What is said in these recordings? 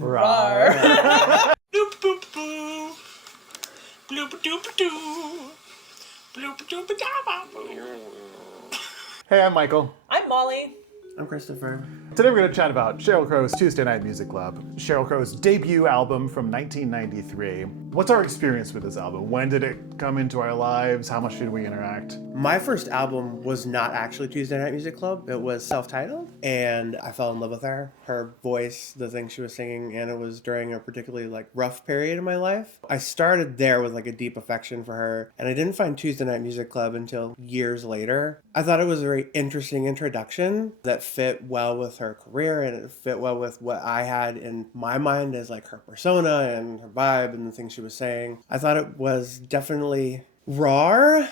Rawr. Bloop boop boo. Bloop doop doo. Bloop doop da boo. Hey, I'm Michael. I'm Molly. I'm Christopher. Today we're going to chat about Sheryl Crow's Tuesday Night Music Club, Sheryl Crow's debut album from 1993. What's our experience with this album? When did it come into our lives? How much did we interact? My first album was not actually Tuesday Night Music Club. It was self-titled, and I fell in love with her. Her voice, the things she was singing, and it was during a particularly rough period in my life. I started there with a deep affection for her, and I didn't find Tuesday Night Music Club until years later. I thought it was a very interesting introduction that fit well with her career, and it fit well with what I had in my mind as her persona and her vibe and the things she was saying. I thought it was definitely rawr,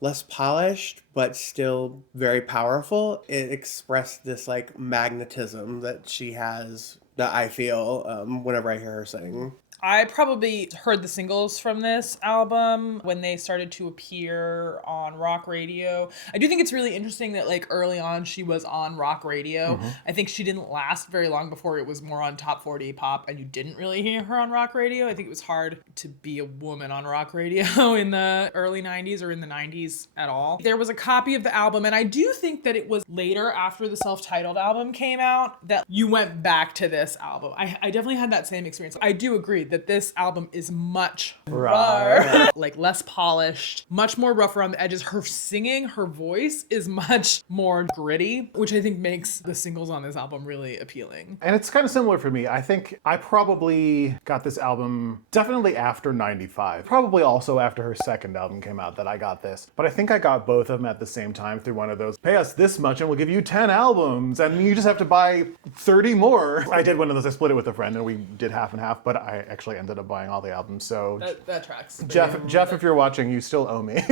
less polished, but still very powerful. It expressed this magnetism that she has that I feel whenever I hear her sing. I probably heard the singles from this album when they started to appear on rock radio. I do think it's really interesting that early on she was on rock radio. Mm-hmm. I think she didn't last very long before it was more on top 40 pop and you didn't really hear her on rock radio. I think it was hard to be a woman on rock radio in the early 90s or in the 90s at all. There was a copy of the album, and I do think that it was later after the self-titled album came out that you went back to this album. I definitely had that same experience. I do agree that this album is much rawr, less polished, much more rough around the edges. Her singing, her voice is much more gritty, which I think makes the singles on this album really appealing. And it's kind of similar for me. I think I probably got this album definitely after 95. Probably also after her second album came out that I got this. But I think I got both of them at the same time through one of those, pay us this much and we'll give you 10 albums and you just have to buy 30 more. I did one of those, I split it with a friend and we did half and half, but I actually ended up buying all the albums. So that tracks. Jeff, if you're watching, you still owe me.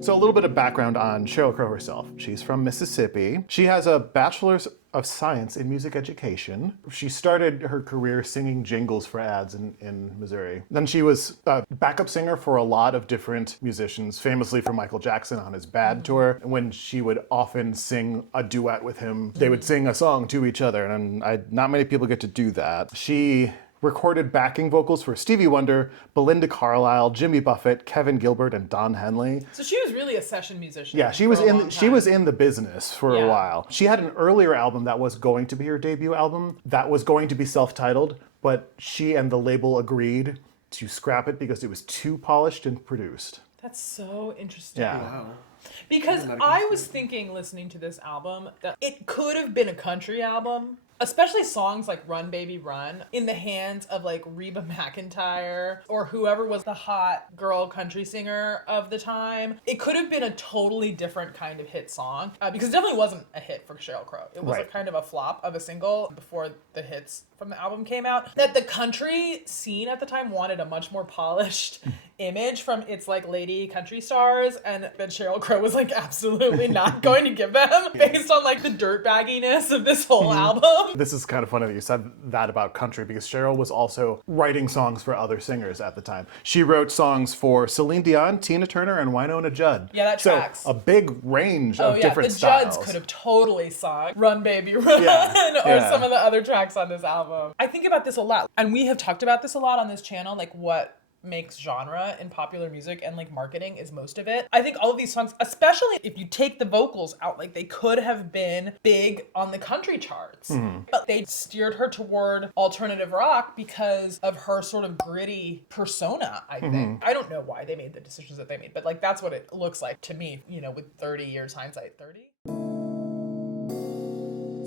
So a little bit of background on Sheryl Crow herself. She's from Mississippi. She has a bachelor's of science in music education. She started her career singing jingles for ads in Missouri. Then she was a backup singer for a lot of different musicians, famously for Michael Jackson on his Bad tour. When she would often sing a duet with him, they would sing a song to each other, and not many people get to do that. She recorded backing vocals for Stevie Wonder, Belinda Carlisle, Jimmy Buffett, Kevin Gilbert, and Don Henley. So she was really a session musician. Yeah, she was in the business for a while. She had an earlier album that was going to be her debut album that was going to be self-titled, but she and the label agreed to scrap it because it was too polished and produced. That's so interesting. Yeah. Wow. Because I was thinking, listening to this album, that it could have been a country album. Especially songs like Run Baby Run in the hands of Reba McEntire or whoever was the hot girl country singer of the time. It could have been a totally different kind of hit song because it definitely wasn't a hit for Sheryl Crow. It was a kind of a flop of a single before the hits from the album came out. That the country scene at the time wanted a much more polished image from its lady country stars, and then Sheryl Crow was absolutely not going to give them based on the dirtbagginess of this whole album. This is kind of funny that you said that about country because Sheryl was also writing songs for other singers at the time. She wrote songs for Celine Dion, Tina Turner, and Wynonna Judd. Yeah, that tracks. So a big range of different the styles. Judds could have totally sung Run Baby Run or some of the other tracks on this album. I think about this a lot, and we have talked about this a lot on this channel, what makes genre in popular music and marketing is most of it. I think all of these songs, especially if you take the vocals out, they could have been big on the country charts. Mm-hmm. But they steered her toward alternative rock because of her sort of gritty persona, I think. Mm-hmm. I don't know why they made the decisions that they made, but that's what it looks like to me, with 30 years hindsight. 30?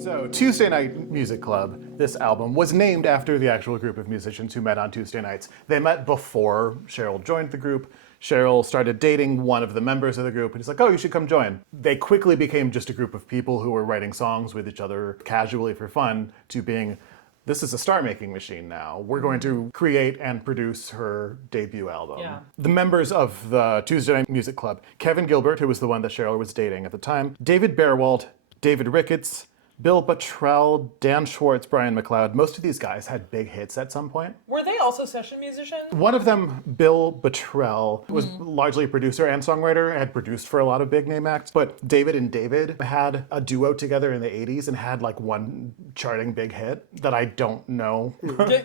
So Tuesday Night Music Club, this album, was named after the actual group of musicians who met on Tuesday nights. They met before Sheryl joined the group. Sheryl started dating one of the members of the group, and he's like, oh, you should come join. They quickly became just a group of people who were writing songs with each other casually for fun to being, this is a star-making machine now. We're going to create and produce her debut album. Yeah. The members of the Tuesday Night Music Club, Kevin Gilbert, who was the one that Sheryl was dating at the time, David Berwald, David Ricketts, Bill Bottrell, Dan Schwartz, Brian McLeod. Most of these guys had big hits at some point. Were they also session musicians? One of them, Bill Bottrell, was largely a producer and songwriter, had produced for a lot of big name acts. But David and David had a duo together in the 80s and had like one charting big hit that I don't know.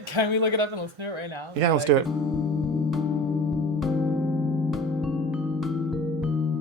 Can we look it up and listen to it right now? Yeah, let's do it.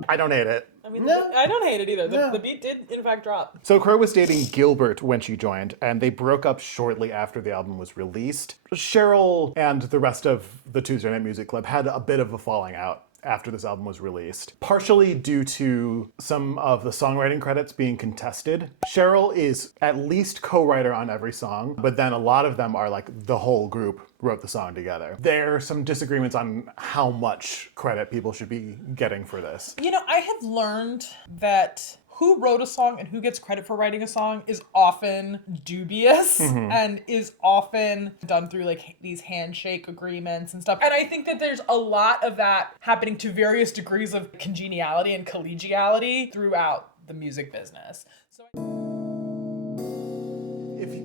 I don't hate it. I mean, No. I don't hate it either. No. The beat did, in fact, drop. So Crow was dating Gilbert when she joined, and they broke up shortly after the album was released. Cheryl and the rest of the Tuesday Night Music Club had a bit of a falling out after this album was released, partially due to some of the songwriting credits being contested. Cheryl is at least co-writer on every song, but then a lot of them are like the whole group wrote the song together. There are some disagreements on how much credit people should be getting for this. You know, I have learned that who wrote a song and who gets credit for writing a song is often dubious and is often done through like these handshake agreements and stuff. And I think that there's a lot of that happening to various degrees of congeniality and collegiality throughout the music business. So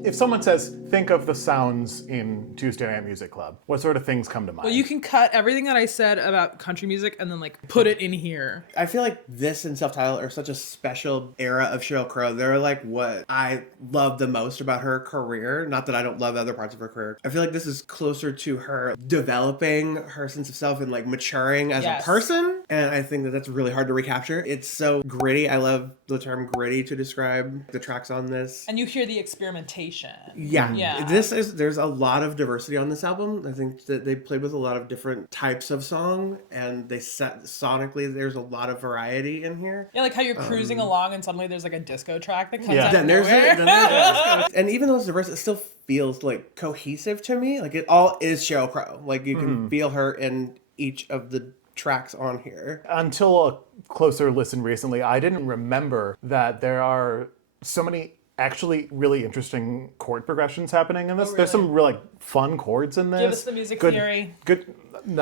If someone says, think of the sounds in Tuesday Night Music Club, what sort of things come to mind? well, you can cut everything that I said about country music and then like put it in here. I feel like this and Self-Titled are such a special era of Sheryl Crow. They're like what I love the most about her career. Not that I don't love other parts of her career. I feel like this is closer to her developing her sense of self and like maturing as Yes. a person. And I think that that's really hard to recapture. It's so gritty. I love the term gritty to describe the tracks on this. And you hear the experimentation. Yeah. Yeah. There's a lot of diversity on this album. I think that they played with a lot of different types of song, and they set sonically there's a lot of variety in here. Yeah, like how you're cruising along and suddenly there's like a disco track that comes Yeah. out Then of there's nowhere. it. And even though it's diverse, it still feels like cohesive to me. Like it all is Sheryl Crow. Like you can feel her in each of the tracks on here. Until a closer listen recently, I didn't remember that there are so many actually really interesting chord progressions happening in this. Oh, There's really? some real like fun chords in this. Give us the music theory.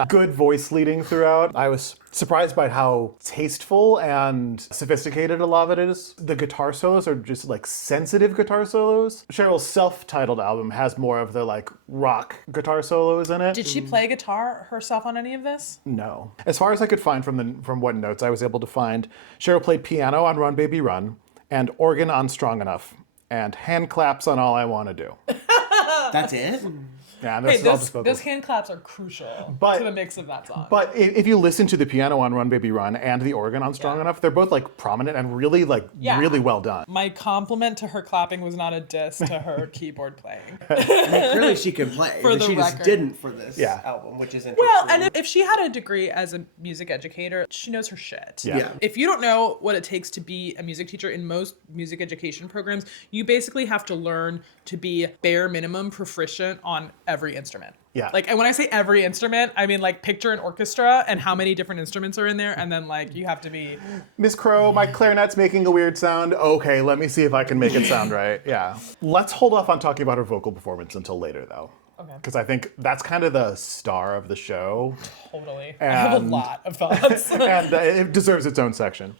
Good voice leading throughout. I was surprised by how tasteful and sophisticated a lot of it is. The guitar solos are just like sensitive guitar solos. Cheryl's self-titled album has more of the like rock guitar solos in it. Did she play guitar herself on any of this? No. As far as I could find from what notes I was able to find, Cheryl played piano on Run Baby Run and organ on Strong Enough and hand claps on All I Want to Do. That's it? Yeah, and Hey, that's all those just vocals. hand claps are crucial But- to the mix of that song. But if you listen to the piano on Run Baby Run and the organ on Strong Enough, they're both like prominent and really really well done. My compliment to her clapping was not a diss to her keyboard playing. Clearly she can play. For but the she just record. didn't for this Yeah. album, which is interesting. Well, and if she had a degree as a music educator, she knows her shit. Yeah. If you don't know what it takes to be a music teacher in most music education programs, you basically have to learn to be bare minimum proficient on every instrument. Yeah. Like, and when I say every instrument, I mean like picture an orchestra and how many different instruments are in there, and then like you have to be. Miss Crow, my clarinet's making a weird sound. Okay, let me see if I can make it sound right. Yeah. Let's hold off on talking about her vocal performance until later, though. Okay. Because I think that's kind of the star of the show. Totally. I have a And- lot of thoughts. And it deserves its own section.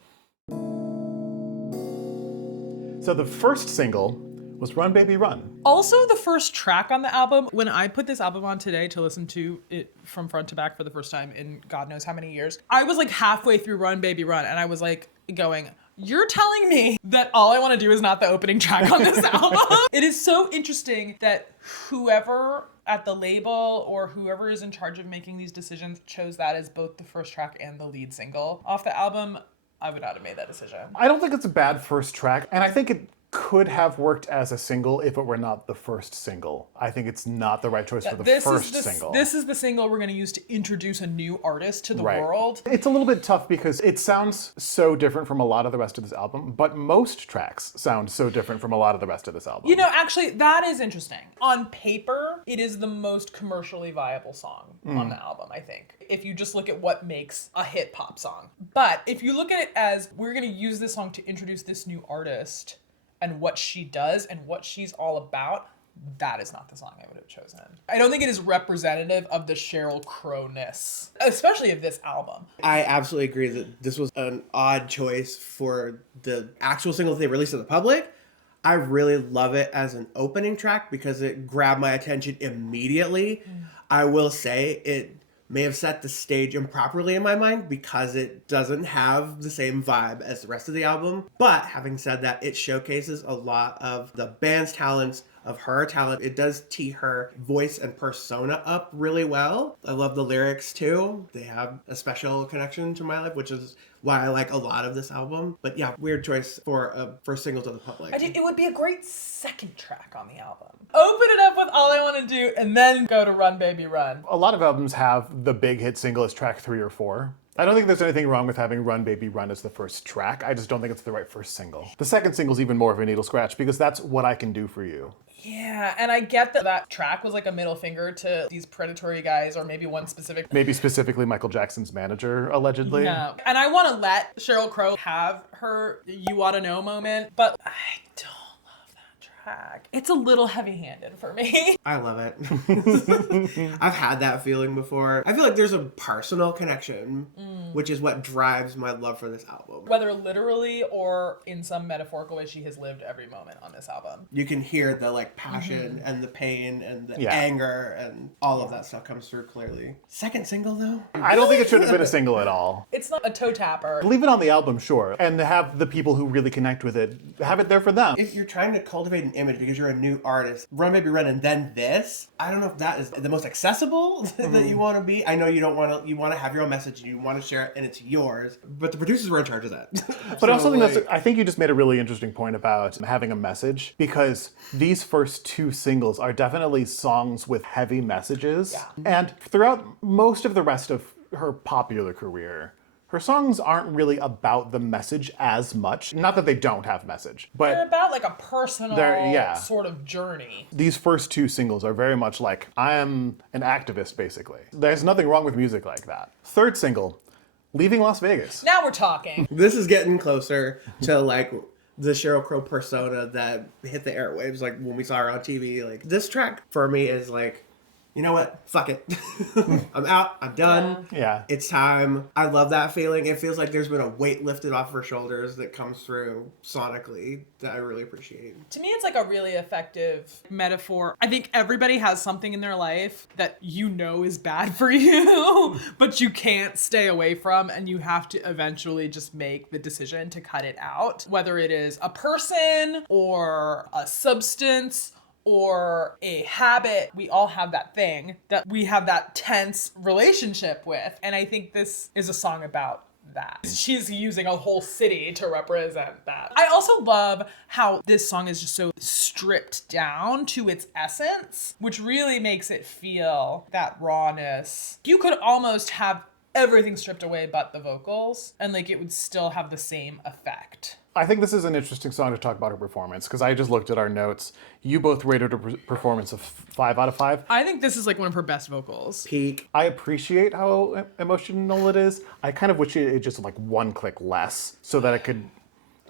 So the first single was Run Baby Run. Also, the first track on the album, when I put this album on today to listen to it from front to back for the first time in God knows how many years, I was like halfway through Run Baby Run and I was like going, you're telling me that All I Want to Do is not the opening track on this album? It is so interesting that whoever at the label or whoever is in charge of making these decisions chose that as both the first track and the lead single off the album. I would not have made that decision. I don't think it's a bad first track, and I think it could have worked as a single if it were not the first single. I think it's not the right choice for the first single. This is the single we're going to use to introduce a new artist to the Right. world. It's a little bit tough because it sounds so different from a lot of the rest of this album, but most tracks sound so different from a lot of the rest of this album. You know, actually, that is interesting. On paper, it is the most commercially viable song on the album, I think. If you just look at what makes a hit pop song. But if you look at it as, we're going to use this song to introduce this new artist and what she does and what she's all about, that is not the song I would have chosen. I don't think it is representative of the Sheryl Crow-ness, especially of this album. I absolutely agree that this was an odd choice for the actual single that they released to the public. I really love it as an opening track because it grabbed my attention immediately. I will say it may have set the stage improperly in my mind because it doesn't have the same vibe as the rest of the album. But having said that, it showcases a lot of the band's talents, of her talent. It does tee her voice and persona up really well. I love the lyrics too. They have a special connection to my life, which is why I like a lot of this album. But yeah, weird choice for a first single to the public. I think it would be a great second track on the album. Open it up with All I Want to Do and then go to Run Baby Run. A lot of albums have the big hit single as track 3 or 4. I don't think there's anything wrong with having Run Baby Run as the first track. I just don't think it's the right first single. The second single's even more of a needle scratch because that's What I Can Do For You. Yeah, and I get that that track was like a middle finger to these predatory guys, or maybe one specific. Maybe specifically Michael Jackson's manager, allegedly. Yeah, and I want to let Sheryl Crow have her "You Oughta Know" moment, but I don't love that track. It's a little heavy-handed for me. I love it. I've had that feeling before. I feel like there's a personal connection, which is what drives my love for this album. Whether literally or in some metaphorical way, she has lived every moment on this album. You can hear the like passion and the pain and the anger and all of that stuff comes through clearly. Second single though? I don't think it should have been a single at all. It's not a toe tapper. Leave it on the album, sure, and have the people who really connect with it, have it there for them. If you're trying to cultivate an image because you're a new artist, Run Baby Run and then this, I don't know if that is the most accessible that you want to be. I know you don't want to, you want to have your own message and you want to share it and it's yours, but the producers were in charge of that. But also, I think you just made a really interesting point about having a message, because these first two singles are definitely songs with heavy messages. Yeah. And throughout most of the rest of her popular career, her songs aren't really about the message as much. Not that they don't have message, They're but about like a personal yeah. sort of journey. these first two singles are very much like, I am an activist, basically. There's nothing wrong with music like that. Third single, Leaving Las Vegas. Now we're talking. This is getting closer to like the Sheryl Crow persona that hit the airwaves, like when we saw her on TV. Like this track for me is like, you know what? Fuck it. I'm out. I'm done. Yeah. It's time. I love that feeling. It feels like there's been a weight lifted off her shoulders that comes through sonically that I really appreciate. To me, it's like a really effective metaphor. I think everybody has something in their life that you know is bad for you, but you can't stay away from, and you have to eventually just make the decision to cut it out. Whether it is a person or a substance or a habit, we all have that thing that we have that tense relationship with. And I think this is a song about that. She's using a whole city to represent that. I also love how this song is just so stripped down to its essence, which really makes it feel that rawness. You could almost have everything stripped away but the vocals, and like it would still have the same effect. I think this is an interesting song to talk about her performance, because I just looked at our notes. You both rated her performance of 5 out of 5. I think this is like one of her best vocals. Peak. I appreciate how emotional it is. I kind of wish it just like one click less so that I could...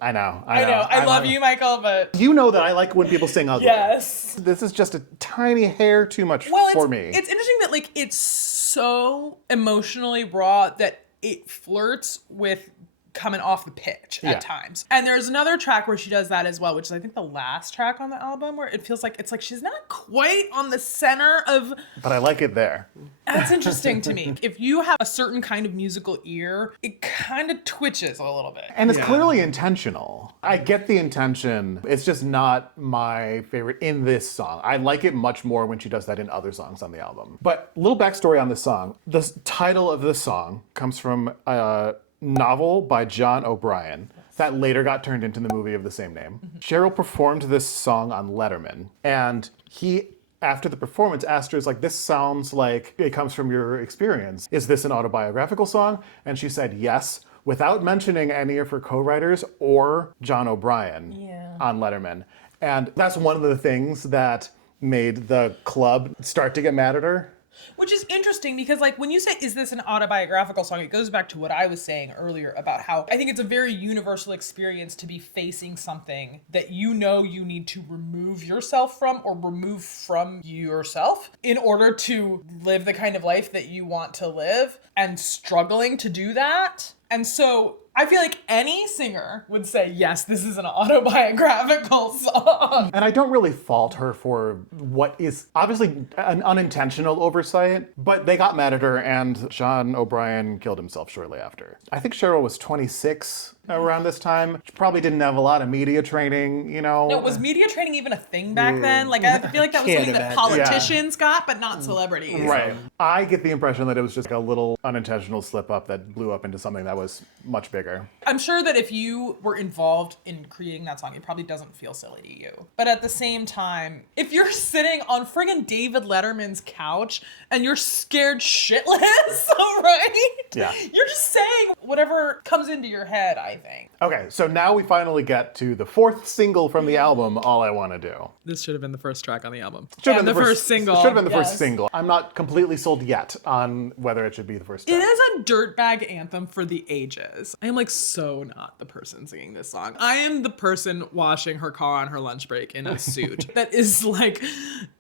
I know. I love you, Michael, but... You know that I like when people sing ugly. Yes. This is just a tiny hair too much for me. It's interesting that like it's so emotionally raw that it flirts with coming off the pitch at times. And there's another track where she does that as well, which is I think the last track on the album, where it feels like it's like she's not quite on the center of... But I like it there. That's interesting to me. If you have a certain kind of musical ear, it kind of twitches a little bit. And it's clearly intentional. I get the intention. It's just not my favorite in this song. I like it much more when she does that in other songs on the album. But little backstory on this song. The title of this song comes from a novel by John O'Brien that later got turned into the movie of the same name. Sheryl performed this song on Letterman, and he, after the performance, asked her, is like, this sounds like it comes from your experience. Is this an autobiographical song? And she said yes, without mentioning any of her co-writers or John O'Brien on Letterman. And that's one of the things that made the club start to get mad at her. Which is interesting because, like, when you say, is this an autobiographical song, it goes back to what I was saying earlier about how I think it's a very universal experience to be facing something that you know you need to remove yourself from or remove from yourself in order to live the kind of life that you want to live, and struggling to do that. And so I feel like any singer would say, yes, this is an autobiographical song. And I don't really fault her for what is obviously an unintentional oversight, but they got mad at her and John O'Brien killed himself shortly after. I think Sheryl was 26 around this time. She probably didn't have a lot of media training, you know. No, was media training even a thing back then? Like, I feel like that was Can't something that imagine. politicians got, but not celebrities. Right. I get the impression that it was just a little unintentional slip up that blew up into something that was much bigger. I'm sure that if you were involved in creating that song, it probably doesn't feel silly to you. But at the same time, if you're sitting on friggin' David Letterman's couch and you're scared shitless, right? Yeah. You're just saying whatever comes into your head, I think. Okay, so now we finally get to the fourth single from the album, All I Want to Do. This should have been the first track on the album. Should have And been the first single. Should have been the yes. first single. I'm not completely sold yet on whether it should be the first track. It is a dirtbag anthem for the ages. I am like so not the person singing this song. I am the person washing her car on her lunch break in a suit that is like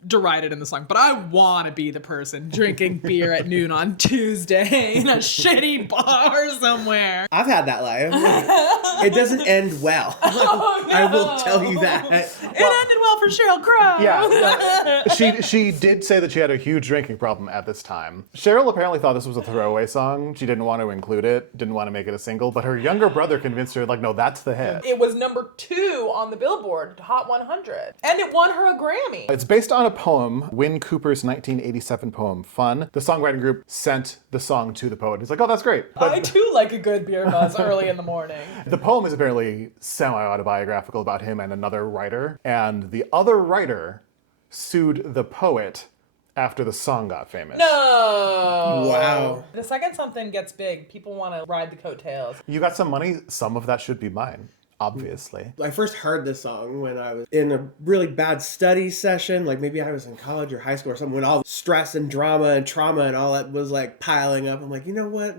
derided in the song. But I want to be the person drinking beer at noon on Tuesday in a shitty bar somewhere. I've had that life. It doesn't end well. I will tell you that. It ended well for Sheryl Crow. Yeah, she did say that she had a huge drinking problem at this time. Sheryl apparently thought this was a throwaway song. She didn't want to include it, didn't want to make it a single, but her younger brother convinced her, like, no, that's the hit. It was number 2 on the Billboard Hot 100. And it won her a Grammy. It's based on a poem, Win Cooper's 1987 poem, Fun. The songwriting group sent the song to the poet. He's like, oh, that's great. But I too like a good beer buzz early in the morning. the poem is apparently semi-autobiographical about him and another writer, and the other writer sued the poet after the song got famous. No. Wow. The second something gets big, people want to ride the coattails. You got some money, some of that should be mine, obviously. I first heard this song when I was in a really bad study session. Like maybe I was in college or high school or something, when all the stress and drama and trauma and all that was like piling up. I'm like, you know what?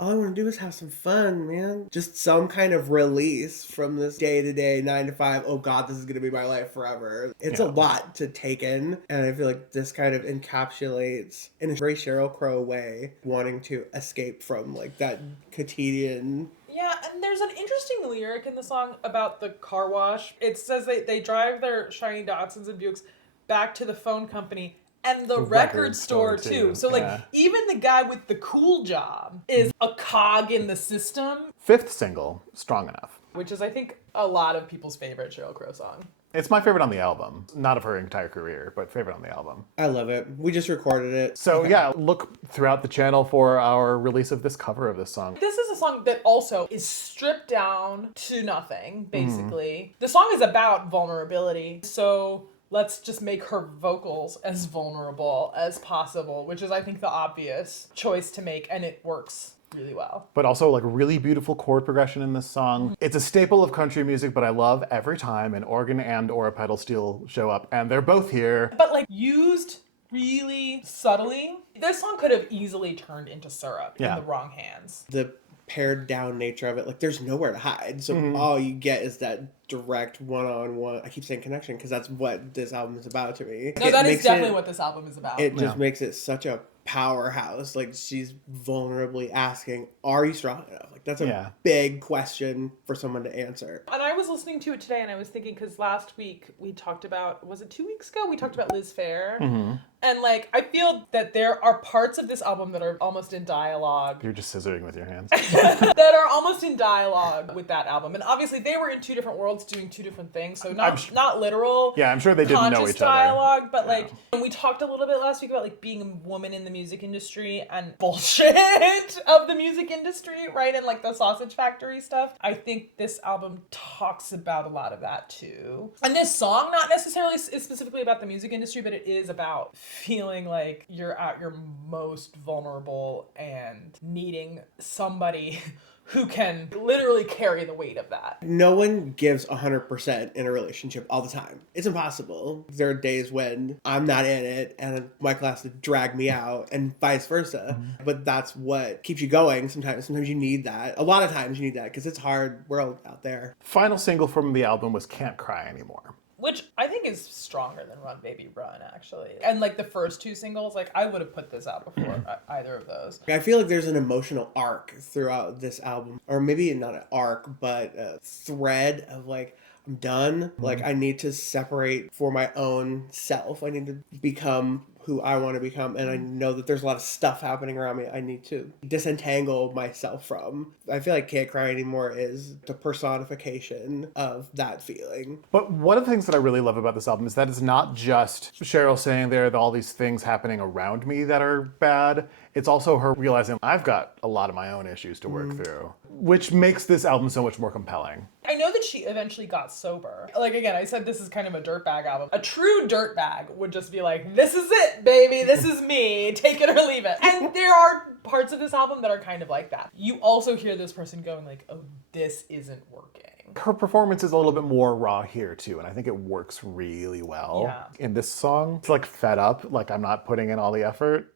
All I want to do is have some fun, man. Just some kind of release from this day-to-day 9 to 5. Oh God, this is going to be my life forever. It's a lot to take in. And I feel like this kind of encapsulates, in a very Sheryl Crow way, wanting to escape from like that quotidian. Yeah, and there's an interesting lyric in the song about the car wash. It says they drive their shiny Datsuns and Bukes back to the phone company and the record store too. So like even the guy with the cool job is a cog in the system. Fifth single, Strong Enough. Which is, I think, a lot of people's favorite Sheryl Crow song. It's my favorite on the album. Not of her entire career, but favorite on the album. I love it. We just recorded it. So yeah, look throughout the channel for our release of this cover of this song. This is a song that also is stripped down to nothing, basically. The song is about vulnerability, so let's just make her vocals as vulnerable as possible, which is, I think, the obvious choice to make, and it works really well. But also like really beautiful chord progression in this song. It's a staple of country music, but I love every time an organ and or a pedal steel show up, and they're both here. But like used really subtly, this song could have easily turned into syrup in the wrong hands. The pared down nature of it, like there's nowhere to hide, so all you get is that direct one-on-one, I keep saying connection because that's what this album is about to me. No, that is definitely what this album is about. It just makes it such a powerhouse. Like she's vulnerably asking, are you strong enough? Like that's a big question for someone to answer. And I was listening to it today and I was thinking, because last week we talked about, was it 2 weeks ago? We talked about Liz Phair. And like, I feel that there are parts of this album that are almost in dialogue. You're just scissoring with your hands. That are almost in dialogue with that album. And obviously they were in two different worlds doing two different things. So not literal. Yeah, I'm sure they didn't know each other. Dialogue, but like, and we talked a little bit last week about like being a woman in the music industry and bullshit of the music industry, right? And like the sausage factory stuff. I think this album talks about a lot of that too. And this song, not necessarily is specifically about the music industry, but it is about feeling like you're at your most vulnerable and needing somebody who can literally carry the weight of that. No one gives 100% in a relationship all the time. It's impossible. There are days when I'm not in it and Michael has to drag me out and vice versa. But that's what keeps you going sometimes. Sometimes you need that. A lot of times you need that because it's hard world out there. Final single from the album was Can't Cry Anymore. Which I think is stronger than Run Baby Run, actually. And like the first two singles, like I would have put this out before either of those. I feel like there's an emotional arc throughout this album, or maybe not an arc, but a thread of like, I'm done. Like, I need to separate for my own self. I need to become who I want to become. And I know that there's a lot of stuff happening around me I need to disentangle myself from. I feel like Can't Cry Anymore is the personification of that feeling. But one of the things that I really love about this album is that it's not just Sheryl saying there are all these things happening around me that are bad. It's also her realizing I've got a lot of my own issues to work through, which makes this album so much more compelling. I know that she eventually got sober. Like, again, I said this is kind of a dirtbag album. A true dirtbag would just be like, this is it, baby. This is me. Take it or leave it. And there are parts of this album that are kind of like that. You also hear this person going like, oh, this isn't working. Her performance is a little bit more raw here too, and I think it works really well. Yeah. In this song, it's like fed up, like I'm not putting in all the effort.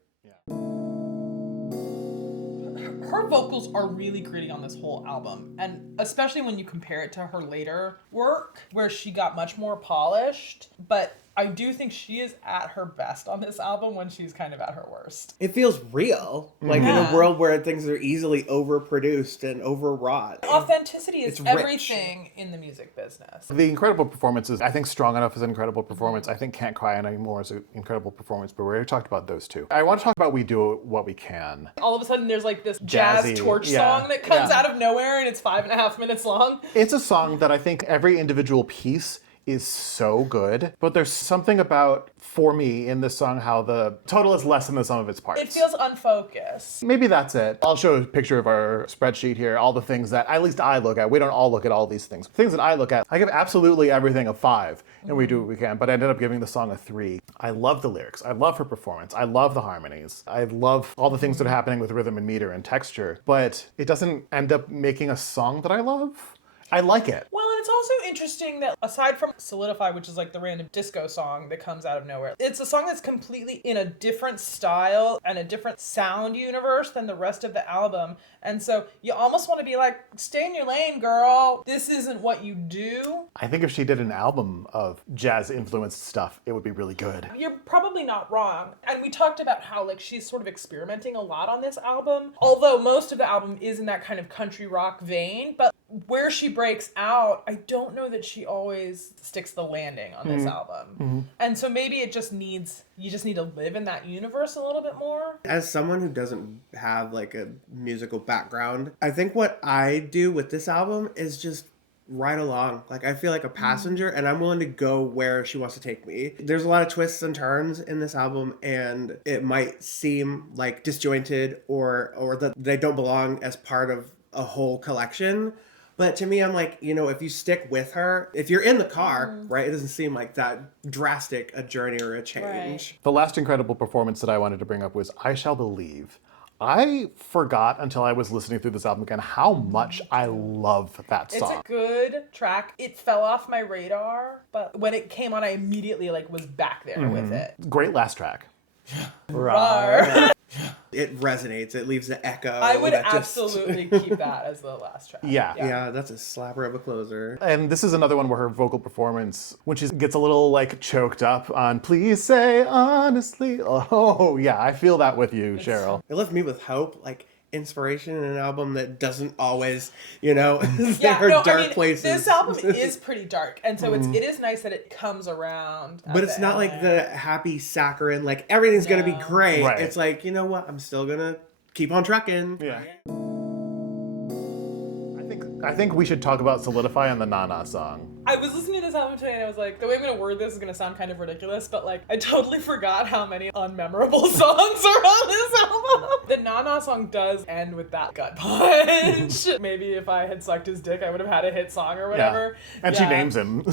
Her vocals are really gritty on this whole album, and especially when you compare it to her later work, where she got much more polished, but I do think she is at her best on this album when she's kind of at her worst. It feels real, like in a world where things are easily overproduced and overwrought. Authenticity is It's rich. everything in the music business. The incredible performance is, I think, Strong Enough is an incredible performance. I think Can't Cry Anymore is an incredible performance, but we already talked about those two. I want to talk about We Do What We Can. All of a sudden there's like this jazz Jazzy, torch yeah, song that comes yeah. out of nowhere and it's 5.5 minutes long. It's a song that I think every individual piece is so good, but there's something about, for me, in this song, how the total is less than the sum of its parts. It feels unfocused. Maybe that's it. I'll show a picture of our spreadsheet here, all the things that at least I look at. We don't all look at all these things. Things that I look at, I give absolutely everything a 5, and We Do What We Can, but I ended up giving the song a 3. I love the lyrics. I love her performance. I love the harmonies. I love all the things that are happening with rhythm and meter and texture, but it doesn't end up making a song that I love. I like it. Well, and it's also interesting that aside from Solidify, which is like the random disco song that comes out of nowhere, it's a song that's completely in a different style and a different sound universe than the rest of the album. And so you almost want to be like, stay in your lane, girl. This isn't what you do. I think if she did an album of jazz-influenced stuff, it would be really good. You're probably not wrong. And we talked about how like she's sort of experimenting a lot on this album, although most of the album is in that kind of country rock vein. But where she breaks out, I don't know that she always sticks the landing on this album. And so maybe you just need to live in that universe a little bit more. As someone who doesn't have like a musical background, I think what I do with this album is just ride along. Like I feel like a passenger and I'm willing to go where she wants to take me. There's a lot of twists and turns in this album and it might seem like disjointed or that they don't belong as part of a whole collection. But to me, I'm like, you know, if you stick with her, if you're in the car, right, it doesn't seem like that drastic a journey or a change. Right. The last incredible performance that I wanted to bring up was I Shall Believe. I forgot until I was listening through this album again how much I love that song. It's a good track. It fell off my radar, but when it came on, I immediately like was back there with it. Great last track. Rawr. It resonates. It leaves the echo. I would that just- absolutely keep that as the last track. Yeah. Yeah, that's a slapper of a closer. And this is another one where her vocal performance, when she gets a little like choked up on "Please Say Honestly," oh yeah, I feel that with you, Sheryl. It left me with hope, like inspiration in an album that doesn't always, you know, Yeah, there no, are dark I mean, places. this album is pretty dark, and so it is nice that it comes around. at But it's the not end like there. the happy saccharine, like everything's gonna be No. great. Right. It's like, you know what, I'm still gonna keep on trucking. Yeah. I think we should talk about "Solidify" and the Nana song. I was listening to this album today and I was like, the way I'm gonna word this is gonna sound kind of ridiculous, but like, I totally forgot how many unmemorable songs are on this album. The Nana song does end with that gut punch. Maybe if I had sucked his dick, I would have had a hit song or whatever. Yeah. And she names him.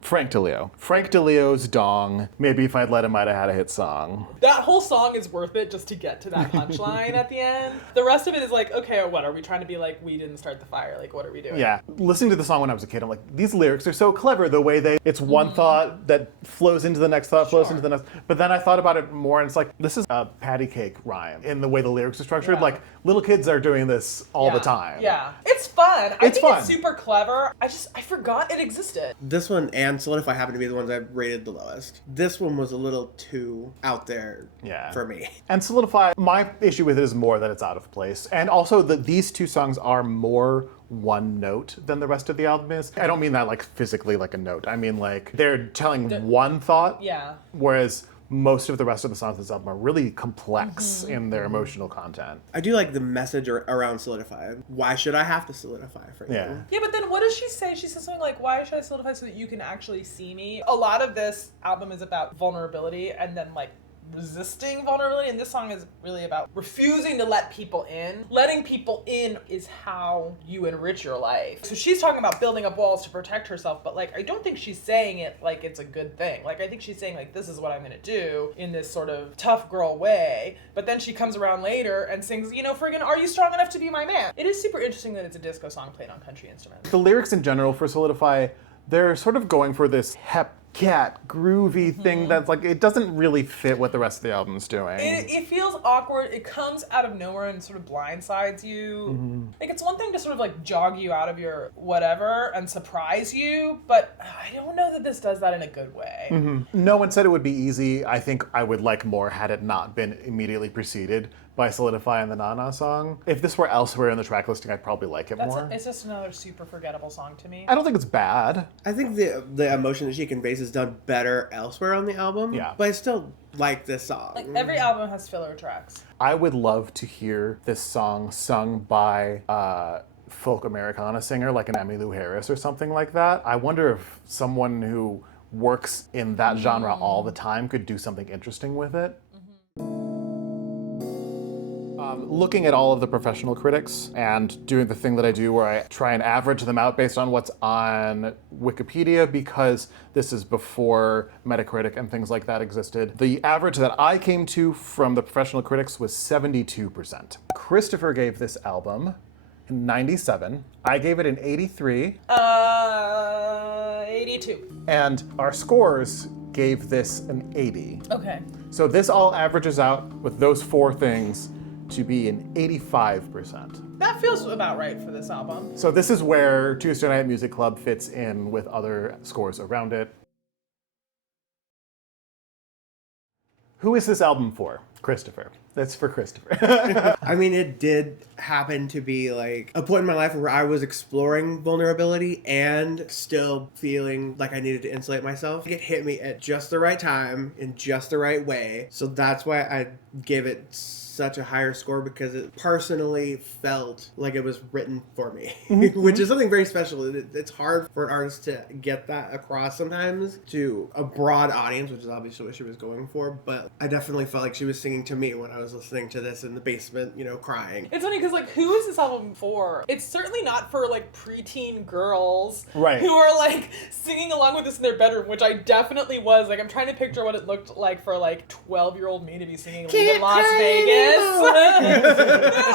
Frank DeLeo. Frank DeLeo's dong. Maybe if I'd let him, I'd have had a hit song. That whole song is worth it just to get to that punchline at the end. The rest of it is like, okay, what are we trying to be like? We didn't start the fire. Like, what are we doing? Yeah. Listening to the song when I was a kid, I'm like, these lyrics are so clever, the way it's one thought that flows into the next thought, flows into the next. But then I thought about it more, and it's like, this is a patty cake rhyme in the way the lyrics are structured. Yeah. Like, little kids are doing this all the time. Yeah. It's fun. I It's think fun. it's super clever. I forgot it existed. This one and Solidify happen to be the ones I rated the lowest. This one was a little too out there for me. And Solidify, my issue with it is more that it's out of place. And also that these two songs are more one note than the rest of the album is. I don't mean that like physically like a note. I mean like they're telling one thought. Yeah. Whereas most of the rest of the songs of this album are really complex in their emotional content. I do like the message around Solidify. Why should I have to solidify for you? Yeah, but then what does she say? She says something like, why should I solidify so that you can actually see me? A lot of this album is about vulnerability and then like resisting vulnerability, and this song is really about refusing to let people in. Letting people in is how you enrich your life. So she's talking about building up walls to protect herself, but like I don't think she's saying it like it's a good thing. Like I think she's saying like this is what I'm gonna do in this sort of tough girl way, but then she comes around later and sings, you know, friggin' Are You Strong Enough to Be My Man? It is super interesting that it's a disco song played on country instruments. The lyrics in general for Solidify, they're sort of going for this hep cat groovy thing that's like, it doesn't really fit what the rest of the album's doing. It feels awkward. It comes out of nowhere and sort of blindsides you. Like it's one thing to sort of like jog you out of your whatever and surprise you, but I don't know that this does that in a good way. No one said it would be easy. I think I would like more had it not been immediately preceded by Solidify and the Nana song. If this were elsewhere in the track listing, I'd probably like it more. It's just another super forgettable song to me. I don't think it's bad. I think the emotion that she conveys is done better elsewhere on the album. Yeah. But I still like this song. Like every album has filler tracks. I would love to hear this song sung by folk Americana singer like an Emmylou Harris or something like that. I wonder if someone who works in that genre all the time could do something interesting with it. Looking at all of the professional critics and doing the thing that I do where I try and average them out based on what's on Wikipedia, because this is before Metacritic and things like that existed. The average that I came to from the professional critics was 72%. Christopher gave this album in 97. I gave it an 83. 82. And our scores gave this an 80. Okay. So this all averages out with those four things to be an 85%. That feels about right for this album. So this is where Tuesday Night Music Club fits in with other scores around it. Who is this album for? Christopher. That's for Christopher. I mean, it did happen to be like a point in my life where I was exploring vulnerability and still feeling like I needed to insulate myself. It hit me at just the right time, in just the right way. So that's why I gave it such a higher score, because it personally felt like it was written for me, which is something very special. It's hard for an artist to get that across sometimes to a broad audience, which is obviously what she was going for, but I definitely felt like she was singing to me when I was listening to this in the basement, you know, crying. It's funny because, like, who is this album for? It's certainly not for, like, preteen girls Right. who are, like, singing along with this in their bedroom, which I definitely was. Like, I'm trying to picture what it looked like for, like, 12-year-old me to be singing Leave in Las Vegas. No,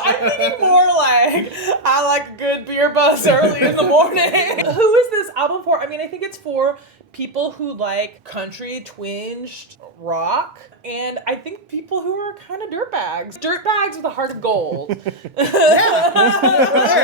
I'm thinking more like, I like a good beer buzz early in the morning. Who is this album for? I mean, I think it's for people who like country twinged rock, and I think people who are kind of dirtbags. Dirtbags with a heart of gold. There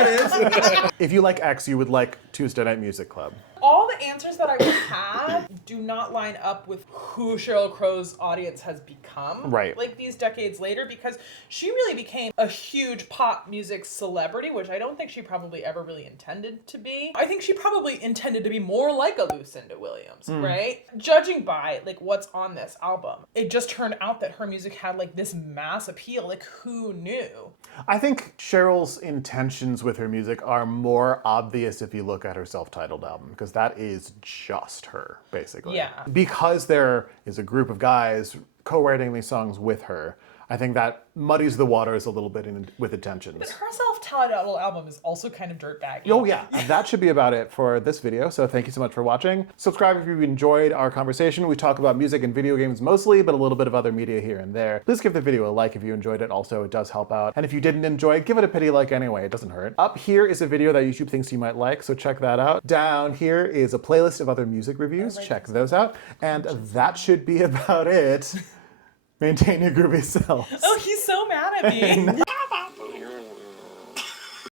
it is. If you like X, you would like Tuesday Night Music Club. All the answers that I would have do not line up with who Sheryl Crow's audience has become. Right. Like these decades later, because she really became a huge pop music celebrity, which I don't think she probably ever really intended to be. I think she probably intended to be more like a Lucinda Williams, right? Judging by like what's on this album, it just turned out that her music had like this mass appeal. Like who knew? I think Cheryl's intentions with her music are more obvious if you look at her self-titled album, because that is just her, basically. Yeah. Because there is a group of guys co-writing these songs with her, I think that muddies the waters a little bit with intentions. Her self-titled album is also kind of dirtbaggy. Oh yeah, that should be about it for this video. So thank you so much for watching. Subscribe if you enjoyed our conversation. We talk about music and video games mostly, but a little bit of other media here and there. Please give the video a like if you enjoyed it. Also, it does help out. And if you didn't enjoy it, give it a pity like anyway. It doesn't hurt. Up here is a video that YouTube thinks you might like, so check that out. Down here is a playlist of other music reviews. Check those out. And that should be about it. Maintain your groovy selves. Oh, he's so mad at me.